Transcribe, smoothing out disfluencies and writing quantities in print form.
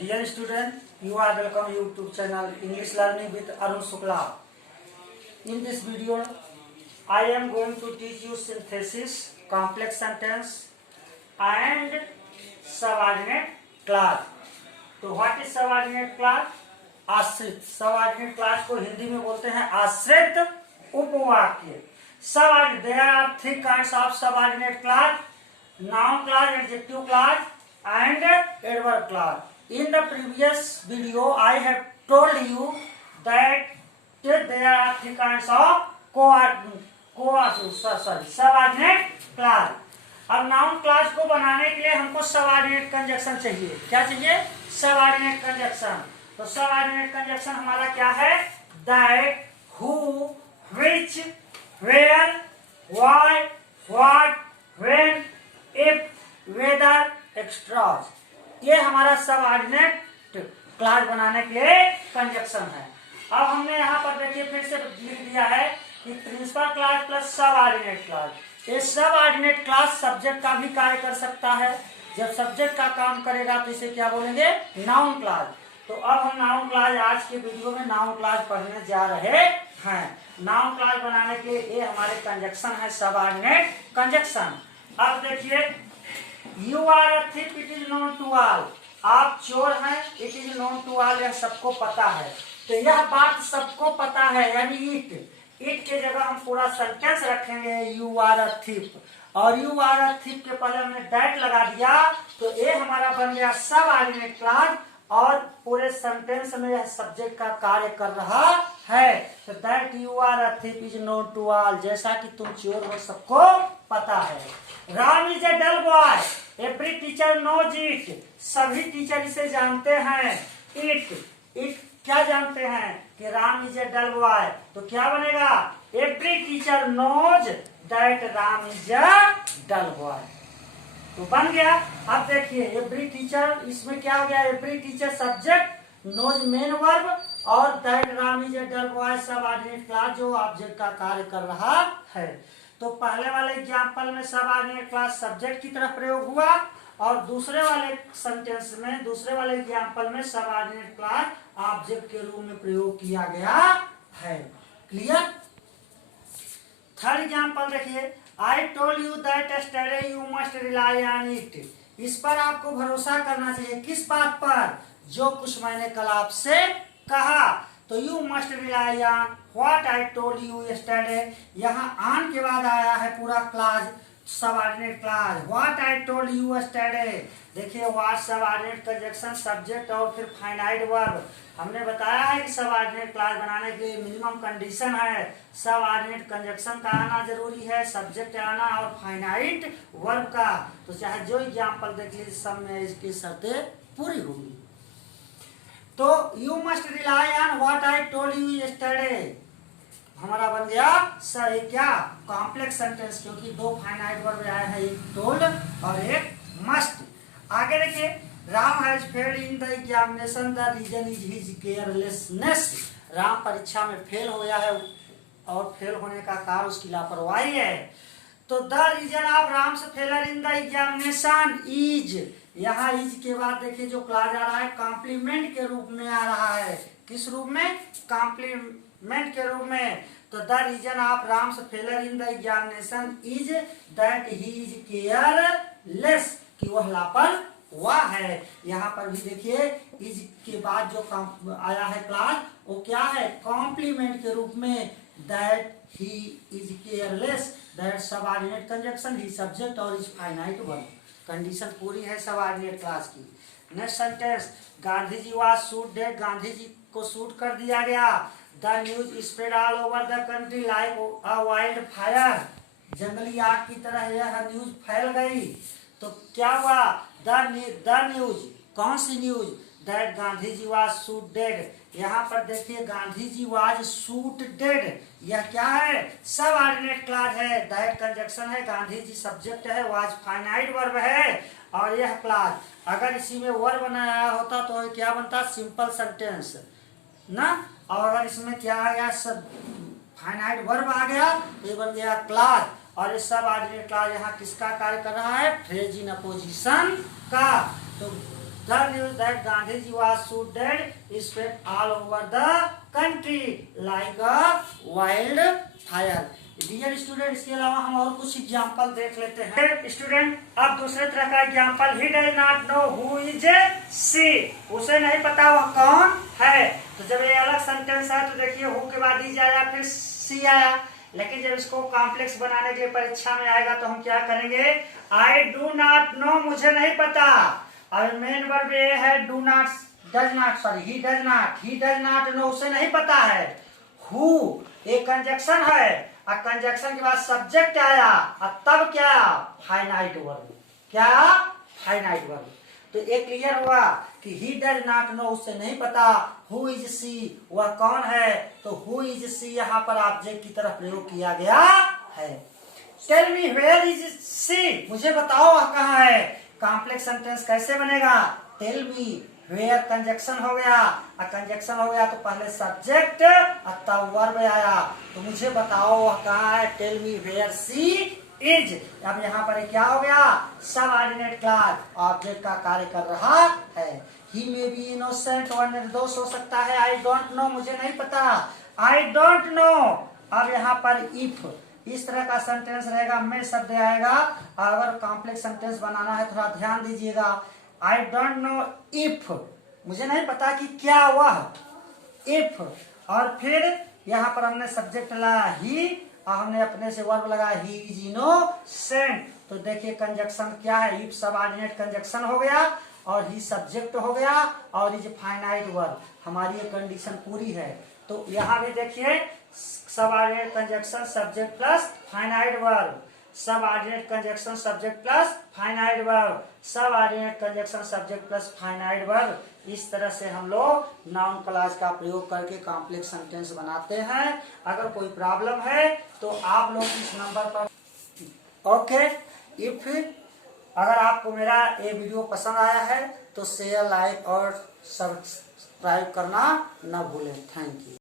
Dear student, you are welcome YouTube channel English Learning with Arun Shukla. In this video, I am going to teach you synthesis, complex sentence, and subordinate clause. तो what is subordinate clause? आश्रित। Subordinate clause को हिंदी में बोलते हैं आश्रित उपवाक्य। Subordinate, there are three kinds of subordinate clause: noun clause, adjective clause and adverb clause. In the previous video, I have told you that there are three kinds of subordinate clause. अब noun clause को बनाने के लिए हमको subordinate conjunction चाहिए। क्या चाहिए? Subordinate conjunction. तो सबऑर्डिनेट कंजक्शन हमारा क्या है? That, who, which, where, why, what, when, if, whether, extras. ये हमारा सबऑर्डिनेट क्लॉज बनाने के लिए कंजक्शन है। अब हमने यहाँ पर देखिए फिर से लिख दिया है कि principal clause plus subordinate clause. ये सबऑर्डिनेट क्लॉज सब्जेक्ट का भी कार्य कर सकता है। जब सब्जेक्ट का काम करेगा तो इसे क्या बोलेंगे? Noun clause. तो अब हम नाउन क्लॉज आज के वीडियो में नाउन क्लॉज पढ़ने जा रहे हैं। नाउन क्लॉज बनाने के लिए ये हमारे कंजक्शन है, सबऑर्डिनेट कंजक्शन। अब देखिए, You are a thief, it is known to all. आप चोर हैं, it is known to all, यह सबको पता है। तो यह बात सबको पता है, यानी it के जगह हम पूरा सेंटेंस रखेंगे you are a thief, और you are a thief के पहले हमने that लगा दिया तो ये हमारा बन गया सबऑर्डिनेट क्लॉज, और पूरे सेंटेंस में यह सब्जेक्ट का कार्य कर रहा है। तो that you are a thief is known to all, जैसा कि तुम चोर हो सबको पता है। Ram is a dull boy, every teacher knows it, सभी टीचर इसे जानते हैं। इट क्या जानते हैं? कि Ram is a dull boy. तो क्या बनेगा? Every teacher knows that Ram is a dull boy. तो बन गया। अब देखिए एवरी टीचर, इसमें क्या हो गया? Every teacher subject, knows main verb, और that Ram is a dull boy subordinate clause जो ऑब्जेक्ट का कार्य कर रहा है। तो पहले वाले एग्जांपल में सबऑर्डिनेट क्लॉज सब्जेक्ट की तरफ प्रयोग हुआ, और दूसरे वाले सेंटेंस में, दूसरे वाले एग्जांपल में सबऑर्डिनेट क्लॉज ऑब्जेक्ट के रूप में प्रयोग किया गया है। क्लियर? थर्ड एग्जांपल देखिए, I told you that yesterday you must rely on it. इस पर आपको भरोसा करना चाहिए। किस बात पर? जो कुछ मैंने कल आपसे कहा। तो you must rely on what I told you yesterday. यहाँ ऑन के बाद आया है पूरा clause, subordinate clause. What I told you yesterday, देखिए व्हाट सबऑर्डिनेट कंजक्शन, सब्जेक्ट और फिर फाइनाइट वर्ब। हमने बताया है कि सबऑर्डिनेट क्लॉज बनाने के लिए मिनिमम कंडीशन है, सबऑर्डिनेट कंजक्शन का आना जरूरी है, सब्जेक्ट आना और फाइनाइट वर्ब का। तो चाहे जो एग्जांपल देख लीजिए, सब में इसकी शर्तें पूरी होंगी। तो you must rely on what I told you yesterday हमारा बन गया सर क्या? कॉम्प्लेक्स सेंटेंस, क्योंकि दो फाइनाइट वर्ब आए हैं, एक टोल्ड और एक मस्ट। आगे देखिए, Ram has failed in the examination, the reason is his carelessness. Ram परीक्षा में फेल हो गया है और फेल होने का कारण उसकी लापरवाही है। तो the reason of Ram's failure in the examination is, यहाँ इज के बाद देखिए जो क्लॉज आ रहा है कॉम्प्लीमेंट के रूप में आ रहा है। किस रूप में? कॉम्प्लीमेंट के रूप में। तो the reason of Ram's failure in the examination is that he is careless, कि वह लापरवाह है। यहाँ पर भी देखिए इज के बाद जो आया है क्लॉज वो क्या है? कॉम्प्लीमेंट के रूप में। That he is careless, that subordinate conjunction, he subject और इज फाइनाइट वर्ब। कंडीशन पूरी है सबऑर्डिनेट क्लॉज की। Next sentence, Gandhi ji was shoot dead, Gandhi ji को शूट कर दिया गया। The news spread all over the country like a wild fire, जंगली आग की तरह यह न्यूज फैल गई। तो क्या हुआ? द न्यूज, कौन सी न्यूज? That Gandhi ji was shoot dead. यहाँ पर देखिए Gandhi ji was shoot dead, यह क्या है? सबऑर्डिनेट क्लॉज है। दैट कंजक्शन है, गांधी जी सब्जेक्ट है, वाज फाइनाइट वर्ब है, और यह क्लॉज। अगर इसी में वर्ब बनाया होता तो क्या बनता? सिंपल सेंटेंस ना। और अगर इसमें क्या आ गया? सब फाइनाइट वर्ब आ गया तो ये बन गया क्लॉज। और ये सबऑर्डिनेट क्लॉज यहाँ किसका कार्य कर रहा है? फ्रेज इन अपोजिशन का। तो The news that Gandhiji was shot is spread all over the country like a wildfire. Dear student, इसके अलावा हम और कुछ एग्जाम्पल देख लेते हैं। स्टूडेंट, अब दूसरे तरह का example, he does not know who is she, उसे नहीं पता वह कौन है। तो जब ये अलग सेंटेंस है तो देखिए हु के बाद इज आया, फिर सी आया। लेकिन जब इसको कॉम्प्लेक्स बनाने के लिए परीक्षा में आएगा तो हम क्या करेंगे, आई डू नॉट नो, मुझे नहीं पता। और मेन वर्ब ये है do not, does not, sorry he does not no, उसे नहीं पता है। हु एक कंजक्शन है, और कंजक्शन के बाद सब्जेक्ट आया, और तब क्या, फाइनाइट वर्ब। क्या, फाइनाइट वर्ब। तो एक क्लियर हुआ कि ही डज नॉट नो, उससे नहीं पता। हु इज सी, वह कौन है। तो हु इज सी यहाँ पर ऑब्जेक्ट की तरफ प्रयोग किया गया है। Tell me where is she, मुझे बताओ वह कहाँ है। कॉम्प्लेक्स सेंटेंस कैसे बनेगा, टेल मी वेयर कंजक्शन हो गया, और कंजक्शन हो गया तो पहले सब्जेक्ट और तब वर्ब आया। तो मुझे बताओ वह कहाँ है, tell me where she is. अब यहाँ पर क्या हो गया, सबऑर्डिनेट क्लॉज, ऑब्जेक्ट का कार्य कर रहा है। ही मे बी इनोसेंट, वह निर्दोष हो सकता है। आई डोंट नो, मुझे नहीं पता। I don't know. अब यहाँ पर इफ, इस तरह का सेंटेंस रहेगा, में शब्द आएगा। अगर कॉम्प्लेक्स सेंटेंस बनाना है थोड़ा ध्यान दीजिएगा। आई डोंट नो इफ, मुझे नहीं पता कि क्या वह, इफ, और फिर यहाँ पर हमने सब्जेक्ट लाया ही, और हमने अपने से वर्ब लगाया ही इज इनोसेंट। तो देखिए कंजक्शन क्या है, इफ सबऑर्डिनेट कंजक्शन हो गया, और ही सब्जेक्ट हो गया, और इज फाइनाइट वर्ब। हमारी ये कंडीशन पूरी है। तो यहाँ भी देखिए subordinate conjunction subject plus finite verb, subordinate conjunction subject plus finite verb, subordinate conjunction subject plus finite verb. इस तरह से हम लोग नाउन क्लॉज का प्रयोग करके कॉम्प्लेक्स सेंटेंस बनाते हैं। अगर कोई प्रॉब्लम है तो आप लोग इस नंबर पर ओके। इफ अगर आपको मेरा ये वीडियो पसंद आया है तो शेयर, लाइक और सब्सक्राइब करना न भूलें। Thank you.